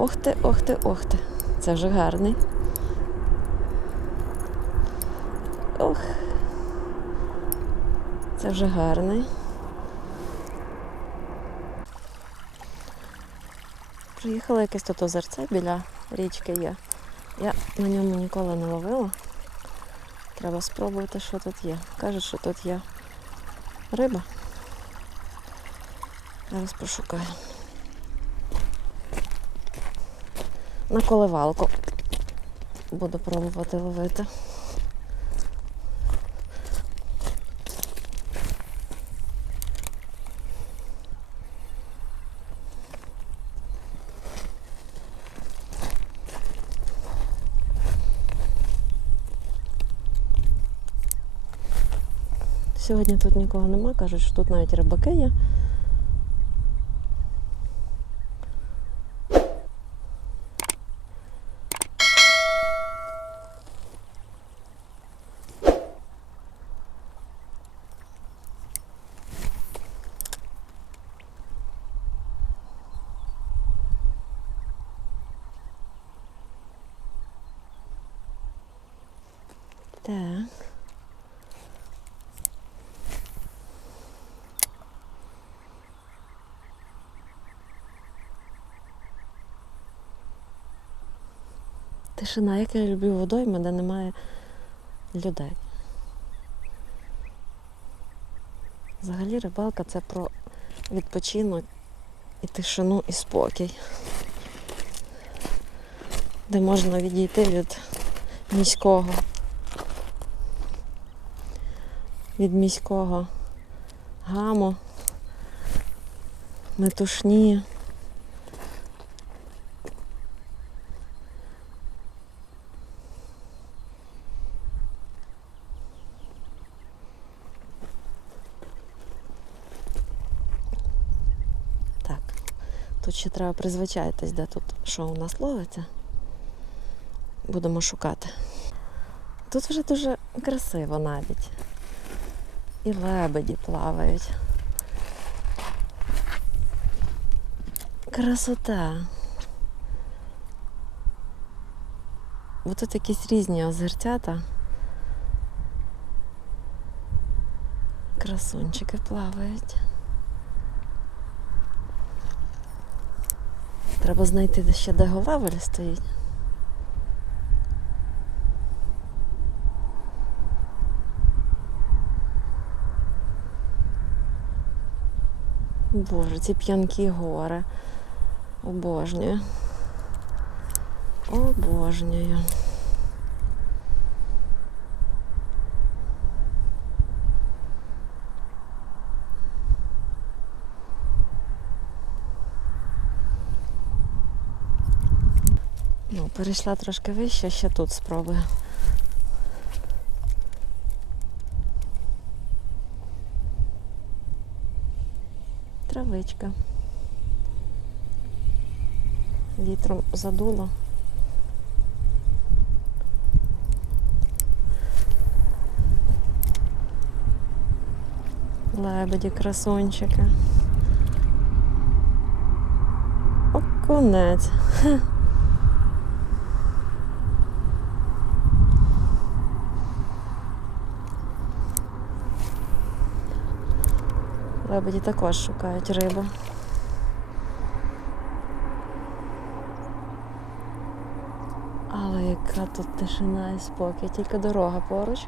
Ох ти, ох ти, ох ти. Це вже гарний. Ох. Це вже гарний. Приїхала якесь тут озерце біля річки є. Я на ньому ніколи не ловила. Треба спробувати, що тут є. Кажуть, що тут є риба. Зараз пошукаю. На коливалку буду пробувати ловити. Сьогодні тут нікого нема, кажуть, що тут навіть рибаки є. Так. Тишина, як я люблю водойми, де немає людей. Взагалі рибалка це про відпочинок і тишину, і спокій. Де можна відійти від міського. Від міського гаму, метушні. Так, тут ще треба призвичайтись, де тут що у нас ловиться. Будемо шукати. Тут вже дуже красиво навіть. І лебеді плавають. Красота. Бо тут якісь різні озерцята. Красунчики плавають. Треба знайти ще де голавель стоїть. Боже, ці п'янкі гори. Обожнюю. Обожнюю. Ну, перейшла трошки вище, ще тут спробую. Травичка. Вітром задуло. Лебеді, красончики. Окунець. Лебеді також шукають рибу. Але яка тут тишина і спокій, тільки дорога поруч.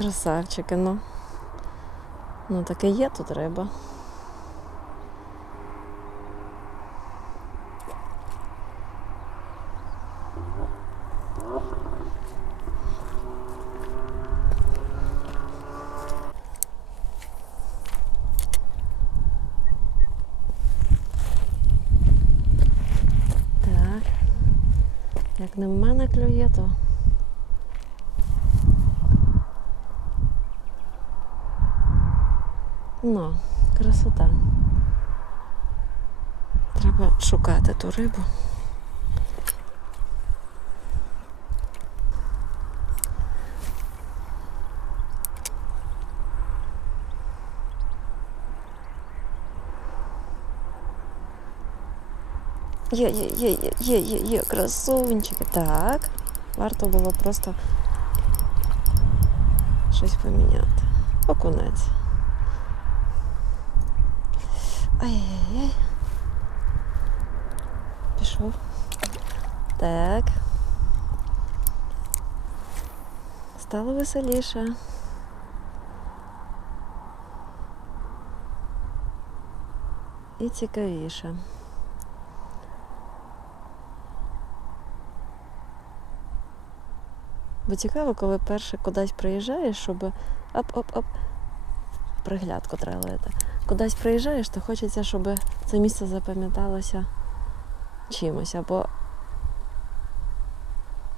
Красавчики, ну. Ну таке є тут риба. як не в мене клює, то. Ну, красота. Треба шукати ту рибу. Є, є, є, є, є, є, є, красунчики. Так. Варто було просто щось поміняти. Окунець. Ай-яй-яй. Пішов. Так. Стало веселіше. І цікавіше. Бо цікаво, коли перше кудись приїжджаєш, щоб оп-оп-оп, приглядку треба. Кудись приїжджаєш, то хочеться, щоб це місце запам'яталося чимось, або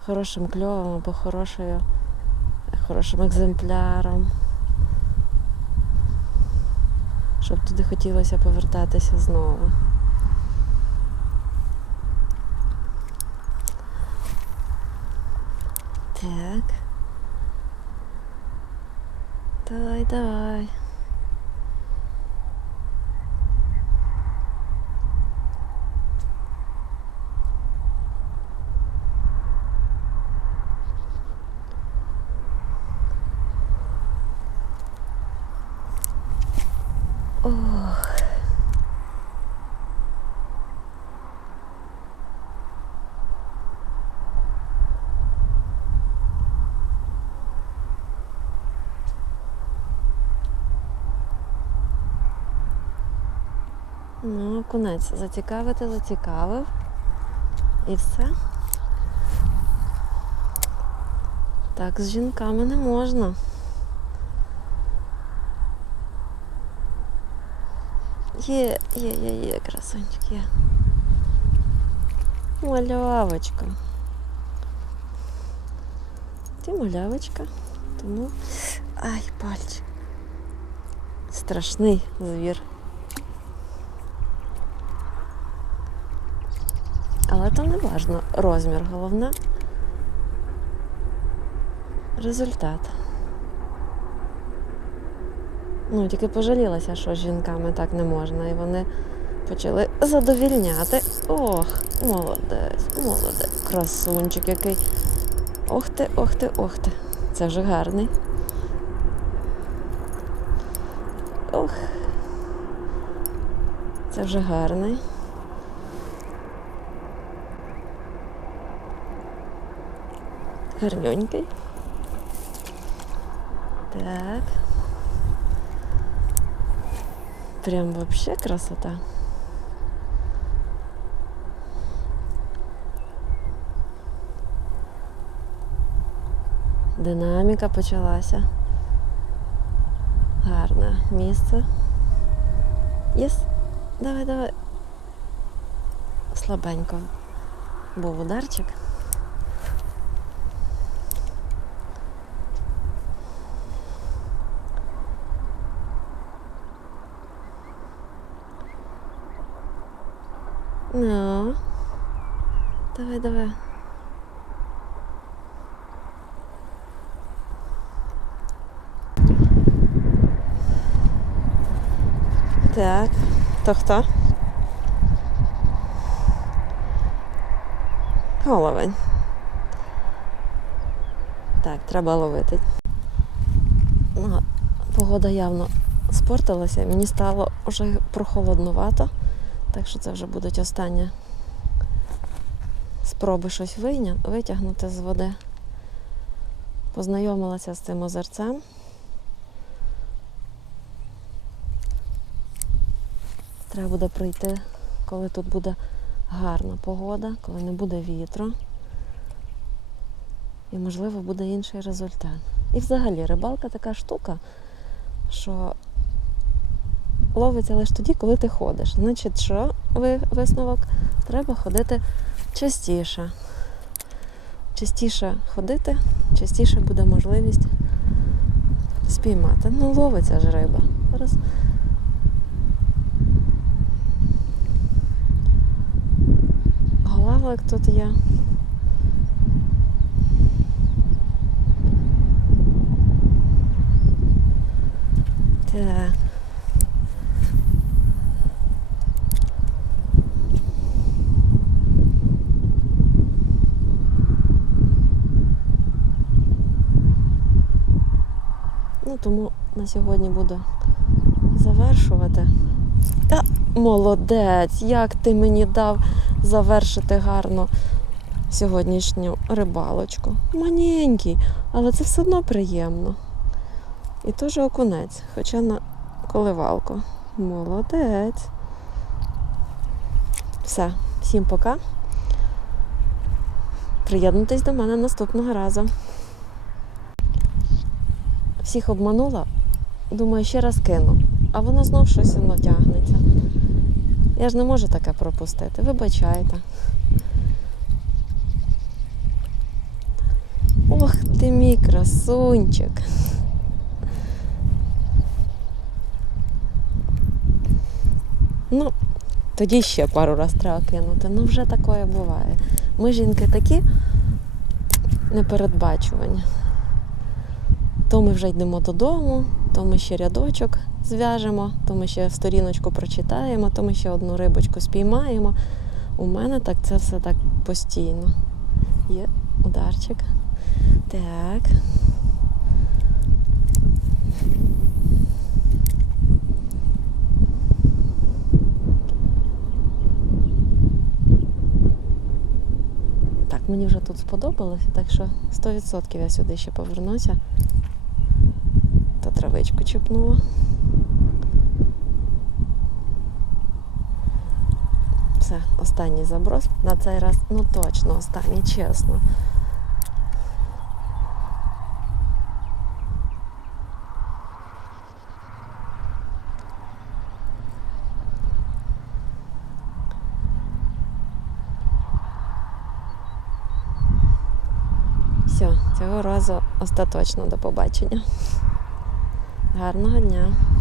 хорошим кльовом, або хорошою, хорошим екземпляром. Щоб туди хотілося повертатися знову. Так. Давай, давай. Ну, конець. Зацікавити, зацікавив. І все. Так, з жінками не можна. Є, є, є, є, красунчик. Малявочка. Ти малявочка, тому. Ай, пальчик. Страшний звір. Але то не важно розмір, головне результат. Ну, тільки пожалілася, що з жінками так не можна. І вони почали задовільняти. Ох, молодець, молодець. Красунчик який. Ох ти, ох ти, ох ти. Це вже гарний. Ох. Це вже гарний. Гарненький. Так. Прям вообще красота. Динаміка почалася. Гарне місце. Єс. Давай, давай. Слабенько. Був ударчик. Ну. Давай. Так, то хто? Головень. Так, треба ловити. Ну, погода явно спортилася, мені стало вже прохолоднувато. Так що це вже будуть останні спроби щось витягнути з води. Познайомилася з цим озерцем. Треба буде прийти, коли тут буде гарна погода, коли не буде вітру. І, можливо, буде інший результат. І взагалі рибалка така штука, що ловиться лише тоді, коли ти ходиш. Значить, що висновок? Треба ходити частіше. частіше ходити, частіше буде можливість спіймати. Ну, ловиться ж риба. Зараз Голавлик тут є. Так. Ну, тому на сьогодні буду завершувати. Та молодець, як ти мені дав завершити гарно сьогоднішню рибалочку. Маленький, але це все одно приємно. І теж окунець, хоча на коливалку. Молодець. Все, всім пока. Приєднуйтесь до мене наступного разу. Всіх обманула, думаю, ще раз кину, а воно знов щось воно тягнеться. Я ж не можу таке пропустити. Вибачайте. Ох ти мій красунчик. Ну, тоді ще пару раз треба кинути. Ну, вже таке буває. Ми жінки такі непередбачувані. То ми вже йдемо додому, то ми ще рядочок зв'яжемо, то ми ще сторіночку прочитаємо, то ми ще одну рибочку спіймаємо. У мене так це все так постійно. Є ударчик. Так. Так, мені вже тут сподобалося, так що 100% я сюди ще повернуся. Травичку чіпнула. Все, останній заброс. На цей раз, ну точно, останній, чесно. Все, цього разу остаточно до побачення. Гарного дня!